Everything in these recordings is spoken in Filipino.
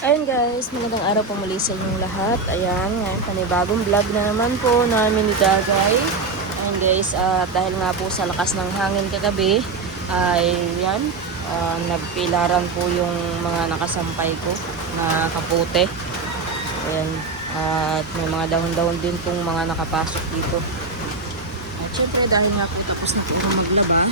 Ayun guys, magandang araw po muli sa inyong lahat. Ayan, ngayon panibagong vlog na naman po namin ni Dagay. Ayun guys, dahil nga po sa lakas ng hangin kagabi, ay yan, nagpilaran po yung mga nakasampay ko na kapote. Ayan, at may mga dahon-dahon din pong mga nakapasok dito. At syempre dahil nga po tapos na po ako maglaba,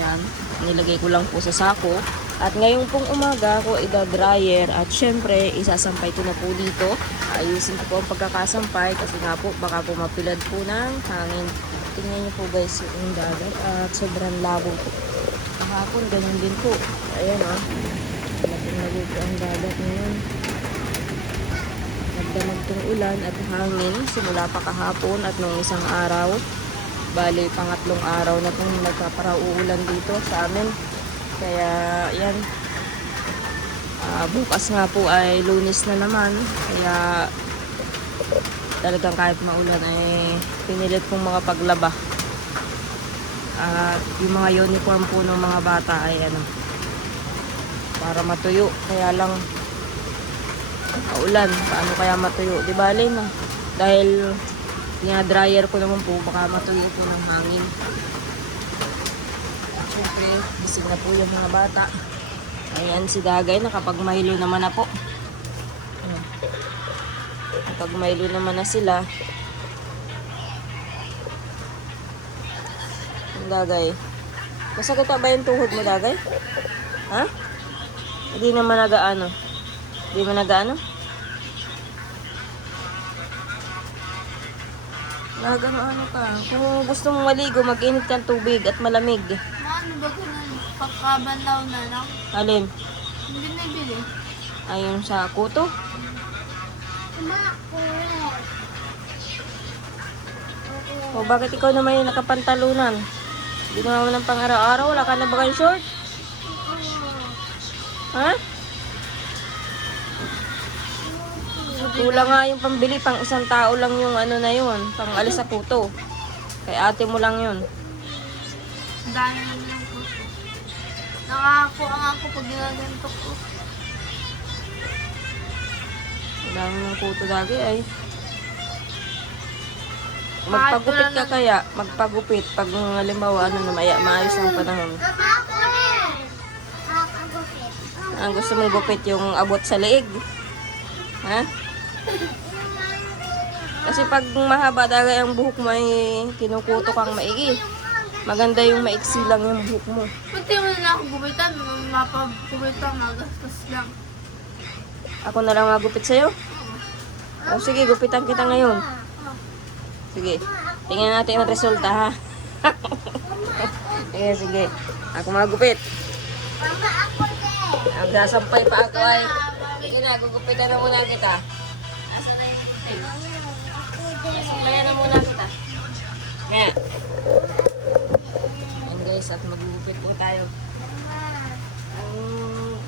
ayan, nilagay ko lang po sa sako. At ngayong pong umaga ko ida-dryer at syempre isasampay ko na po dito. Ayusin ko po ang pagkakasampay kasi nga po baka po mapilad po ng hangin. Tingnan niyo po guys yung dagat at sobrang labo po. Kahapon ganyan din po. Ayan o. Labo po ang dagat ngayon. Nagdamag tong ulan at hangin simula pa kahapon at nung isang araw. Bali, pangatlong araw na pong nagkaparauulan dito sa amin. Kaya, yan. Bukas nga po ay Lunes na naman. Kaya, talagang kahit maulan ay pinilit pong mga paglaba. At yung mga uniform po ng mga bata ay ano, para matuyo. Kaya lang, maulan. Paano kaya matuyo? Di bali na. Dahil, dryer ko naman po, baka matuyo po ng hangin. Siyempre, gising na po yung mga bata. Ayan si Dagay, nakapagmaylo naman na po. Nakapagmaylo naman na sila. Yung Dagay. Masakit ba yung tuhod mo, Dagay? Ha? Hindi naman nagaano. Hindi mo nagaano? Nagano-ano ka. Kung gusto mong maligo, mag-init kang tubig at malamig. Ano ba ganun? Pagkabanlaw na lang? Alin? Hindi na bili. Ayun sa kuto. O bakit ikaw naman yung nakapantalunan? Hindi mo naman ng pang-araw-araw. Wala ka na ba kang short? Ha? Kulang nga yung pambili. Pang isang tao lang yung ano na yun. Pang alis sa kuto. Kay ate mo lang yun. Ang dami naman lang po. Nakakakuha nga ako pag ginaganto ko. Ang dami ng kuto lagi ay. Magpagupit ka kaya. Magpagupit. Pag halimbawa ano na maayos ang panahon. Ang gusto mong gupit yung abot sa leeg. Ha? Kasi pag mahaba dagay ang buhok mo ay kinukuto kang maigi. Maganda yung maiksi lang yung buhok mo. Pati mo na ako gupitan. Mapagupitan, magastos lang. Ako na lang magupit sa'yo? O sige, gupitan kita ngayon. Sige, tingnan natin ang resulta ha. Sige, sige. Ako magupit. Nagsasampay pa ako ay. Sige na, gugupitan na muna kita. Sampayan na muna kita. Nga. Ayan guys, at magugupit po tayo.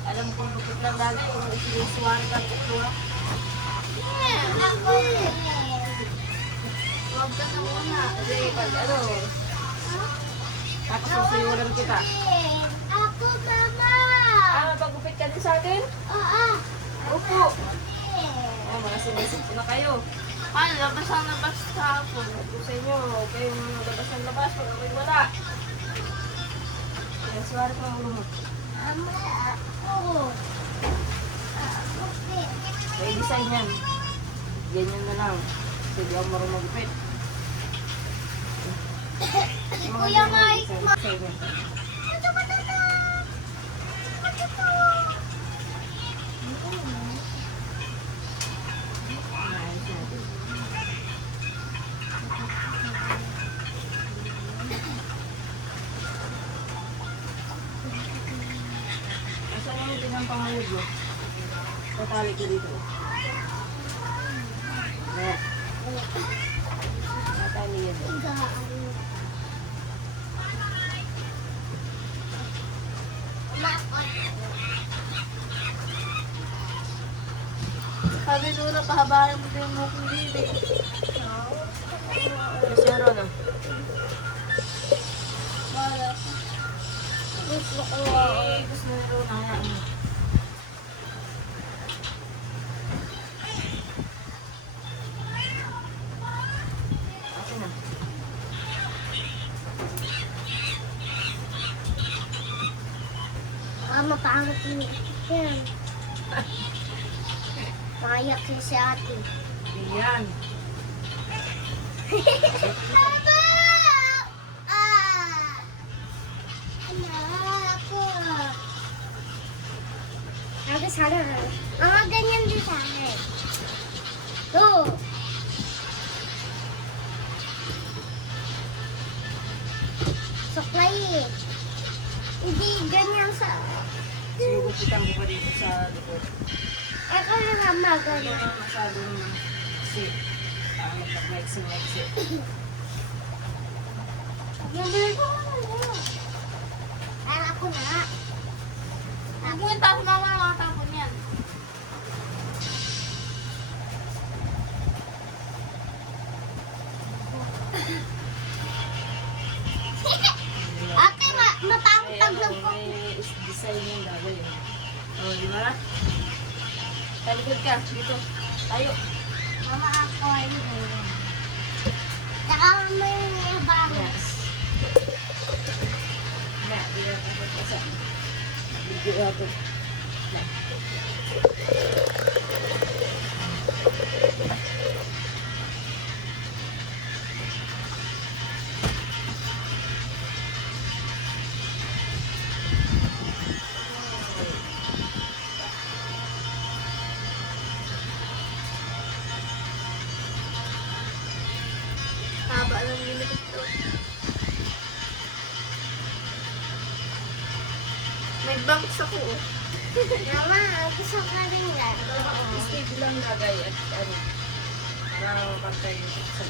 Alam kong gupit lang lagi kung isinusuwan ka ito ha. Huwag ka na muna. Kasi pag ano, tapos susuyuran kita. Ako, mama! Magpagupit ka din sa akin? Oo. Opo. Mga sinisip ko na kayo. Ano, labas ang labas sa hapon. Sa inyo, kayong labas ng labas, pag ako'y wala. Kaya suwari ko ang ulo mo. May design yan. Ganyan na lang. Sige ako marunong magupit. Kuya Mike! Design yan. Saan yung tinang pangayod mo? Tatali ko dito. Kaya. Natali yan. Sabi nuna, pahabahan mo din mo kung dili. Masyaro na. Gusto ko. Gusto na rin na. mapangit yung yan. Mayak yun si ate. Yan. Papa! Anak ko. Aga sana. Mga ganyan din sa akin. To. Supply eh. Hindi ganyan sa... Sinugupitan ko pa dito sa likod. Ikaw na nga magano. Masyadong kasi magpag-maiksi-maiksi. Nabili ko ano. Para ako na. Huwag mo yung tapon mama na makatapon yan. Ate, matapag lang ko. May design yung gagawin. O, di ba? Talikod ka, dito. Tayo. Mama ako ay Saka may ibang. Yes. Na, di na po sa sa. Video ako. Na. Haba lang yung ito. May bangs ako. Mama, gusto ka rin yan. Stable lang lagay at ano. Para mapantay yung sa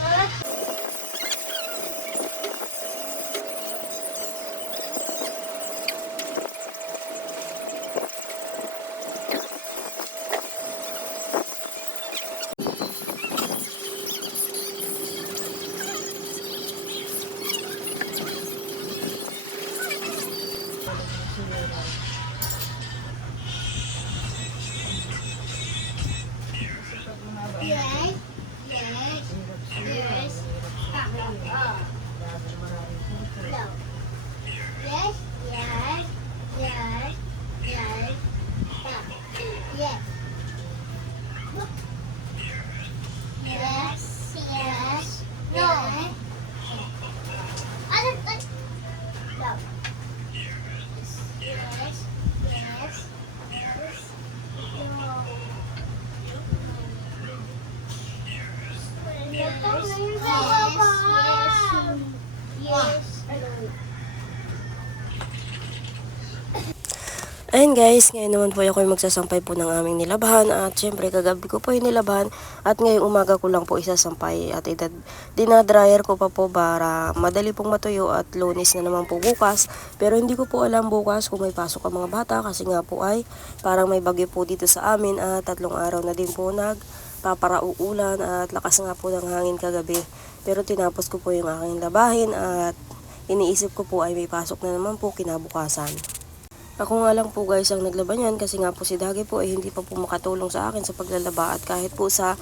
Yes. Yes. Yes. No. Yes. Yes. Yes. Yes. Yes. Yes. Yes. No. Ano? No. Yes. Yes. Yes. No. Ayun guys, ngayon naman po ako magsasampay po ng aming nilabahan at syempre kagabi ko po yung nilabahan at ngayong umaga ko lang po isasampay at dinadryer ko pa po para madali pong matuyo at Lunes na naman po bukas. Pero hindi ko po alam bukas kung may pasok ang mga bata kasi nga po ay parang may bagyo po dito sa amin at 3 araw na din po nagpaparauulan at lakas nga po ng hangin kagabi. Pero tinapos ko po yung aking labahin at iniisip ko po ay may pasok na naman po kinabukasan. Ako nga lang po guys ang naglaban yan kasi nga po si Dagi po ay hindi pa po makatulong sa akin sa paglalaba at kahit po sa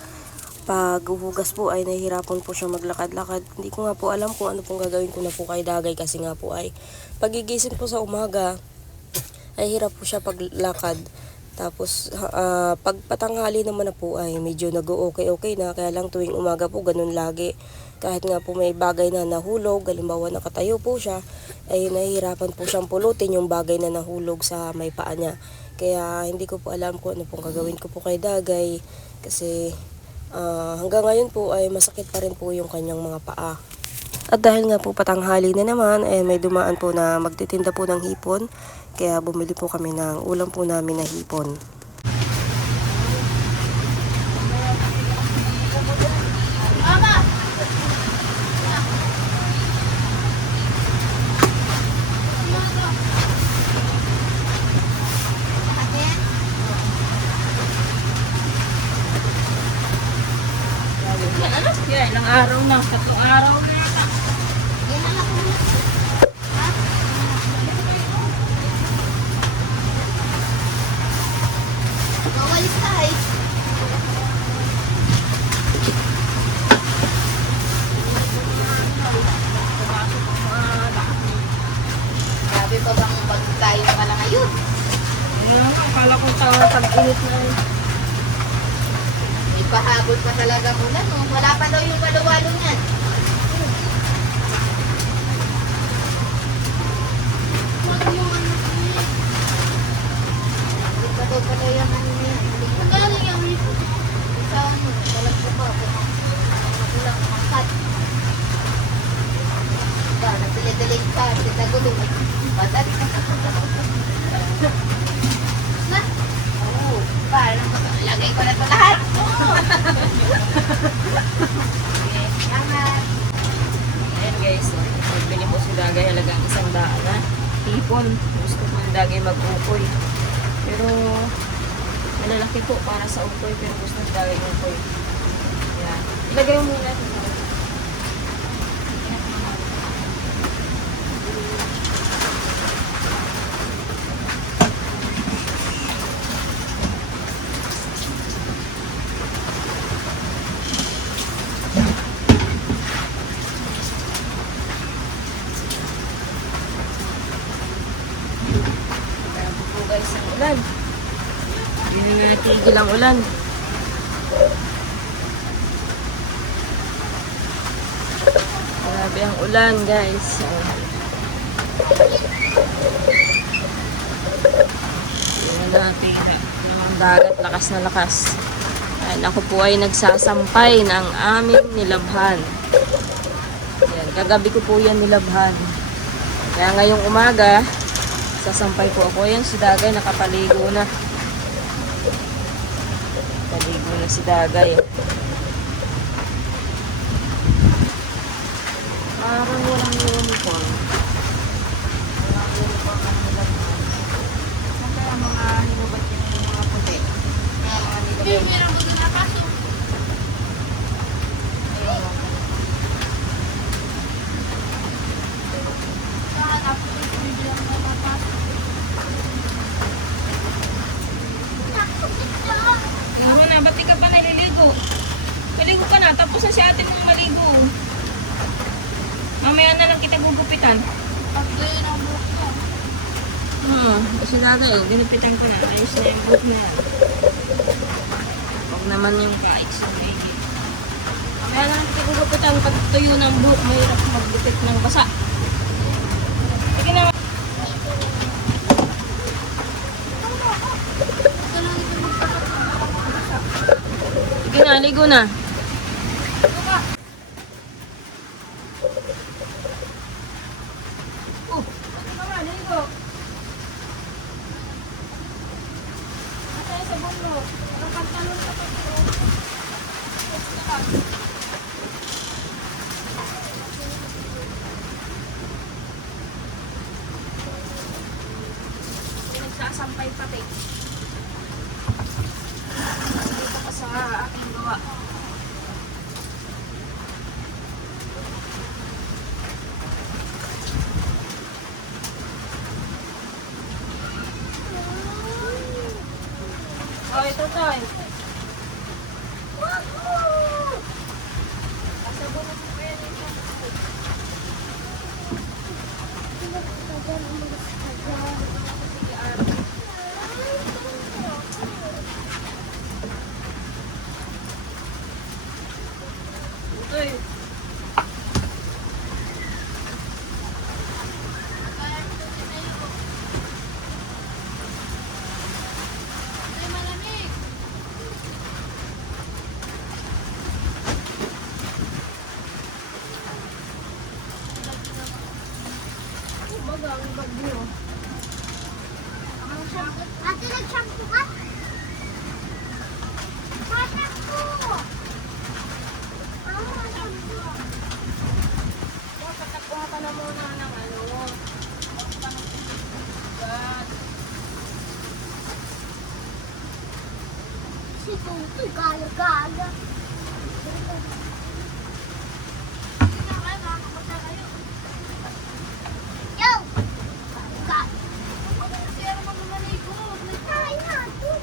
paghuhugas po ay nahihirapan po siya maglakad-lakad. Hindi ko nga po alam kung ano pong gagawin ko na po kay Dagay kasi nga po ay pagigising po sa umaga ay hirap po siya paglakad. Tapos pag patanghali naman na po ay medyo nag-okay na kaya lang tuwing umaga po ganun lagi. Kahit nga po may bagay na nahulog, halimbawa nakatayo po siya, ay nahihirapan po siyang pulutin yung bagay na nahulog sa may paa niya. Kaya hindi ko po alam kung ano pong gagawin ko po kay Dagay kasi hanggang ngayon po ay masakit pa rin po yung kanyang mga paa. At dahil nga po patanghali na naman, may dumaan po na magtitinda po ng hipon. Kaya bumili po kami ng ulam po namin na hipon. Yeah, ilang araw na. 3 araw na yata. Mawalis tayo. Grabe pa bang pag tayo na pala ngayon? May pahabol pa talaga ulan, no? Wala pa daw yung walong-walo niyan. Wag mo ano niya. Hindi pa daw pala yung ano niya. Ang galing yung ito. Sa ano, walang po pa. Walang makat. Ba, nagdili-dilig pa. Sitagulo. Batat. Na? Oo. Parang lagay ko na ito lahat. Salamat. Ayan guys, nagbili po si Dagay halagang 100 na. Tipon. Gusto po yung Dagay mag-ukoy. Pero, malalaki po para sa ukoy. Pero gusto ng Dagay ng ukoy. Ayan. Ilagay mo muna ito. Grabe po guys ang ulan. Hindi na natigil ang ulan. Grabe ang ulan guys. Tingnan natin ang dagat, lakas na lakas. Ayan, ako po ay nagsasampay ng aming nilabhan. Ayan, kagabi ko po yan nilabhan. Kaya ngayong umaga, sasampay po ako. Ayan, si Dagay nakapaligo na. Paligo na si Dagay. Parang walang uniform. Walang uniform ang nilabhan. Saan kaya mga hinubat yung mga puti? Kaya mga Hindi, nilabhan. meron ko na pasok. Ayun lang. Tapos hindi lang napapasok. Laro na, ba't di ka pa naliligo? Maligo ka na, tapos na si ate mong maligo. Mamaya na lang kita gugupitan. Pag ganyan ang buhok ko. Kasi Dagay, ginupitan ko na. Ayos na yung buhok na yan. Huwag naman yung pa-ikes yung maigi. Mamaya na lang kita gugupitan. Pag tuyo ng buhok, mahirap maggupit ng basa. Sige na. Sige na, ligo na. Oh, ano nga, ligo. Atay sa bulo. Nakapantalon ka pa ito. Nagsasampay pati. Dito pa sa aking gawa. Oh, ito toy. Pasabunod mo pa yan ito. Sige, Arby. Ito eh. Ay, malamig. Baga, ang bagyo. Ate, nag-shampoo ka? Pa-shampoo! Shampoo. Dapat nakuha ka na muna ng ano. Gas. Si Tuto, gala-gala. Yo! Ga- Kaya naman mamaligo. Ay, natin.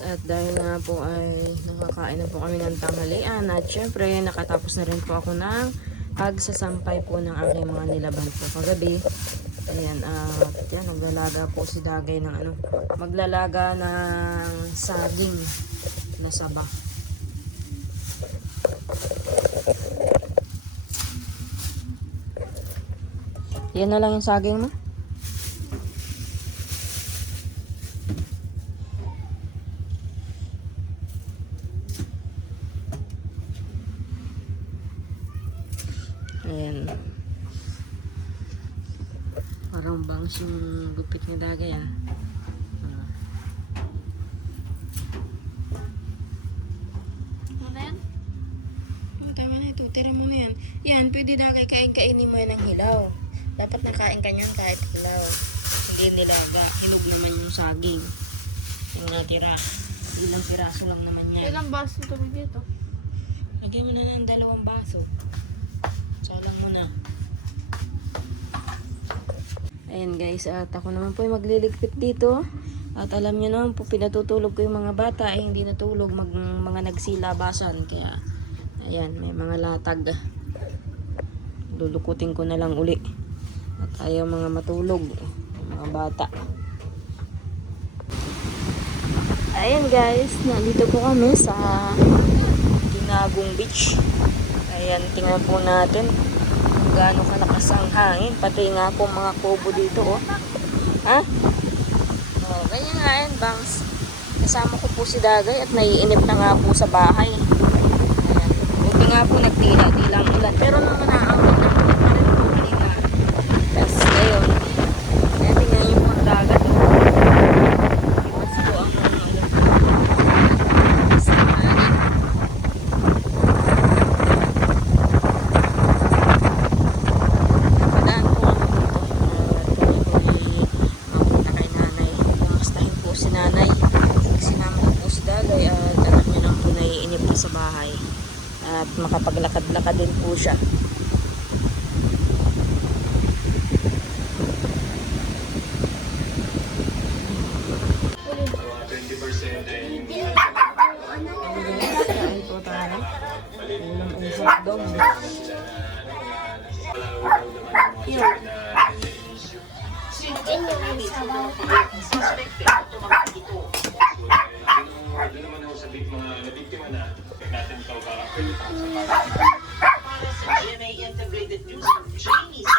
at dahil nga po ay nakakain na po kami ng tanghalian at syempre nakatapos na rin po ako ng pagsasampay po ng aking mga nilaban po kagabi. Ayan, at yan, maglalaga po si Dagay ng maglalaga ng saging na saba. Yan na lang yung saging mo. Ayan. Parang bangs yung gupit ni Dagay ah. Ano na yan? Tama na ito. Tira mo na yan. Yan, pwede Dagay kain-kainin mo yan ng hilaw. Dapat nakain ka niyan kahit hilaw. Hindi nilaga. Hinog naman yung saging. Yung natira. Ilang piraso lang naman yan. Ilang baso tubig dito? Lagyan mo na ng 2 baso. Salang mo na. Ayan guys, at ako naman po ay magliligpit dito. At alam nyo naman po, pinatutulog ko yung mga bata ay hindi natulog, mga nagsilabasan. Kaya, ayan, may mga latag. Lulukutin ko na lang uli. At ayaw mga matulog, mga bata. Ayan guys, nandito po kami sa Ginagong Beach. Ayan, tingnan po natin kung gaano kalakas ang hangin. Pati nga po mga kubo dito, oh. Ha? Oh, ganyan nga yan, bangs. Kasama ko po si Dagay at naiinip na nga po sa bahay. Ayan. Buti nga po nagtila-tila ang ulan. Pero nung manaangin na po rin po kanina. Tapos ngayon, kaya tingnan yung mga dagat. Iwas po ang mga sa hangin. Napadaan po kami dito. Mapunta kay nanay. Kumustahin po si nanay. Sinama na po si Dagay at anak niya nang po naiinip pa sa bahay. At makapaglakad-lakad din po siya. Kain po tayo. Ulam ay hotdog. Para sa GMA Integrated News, Chinese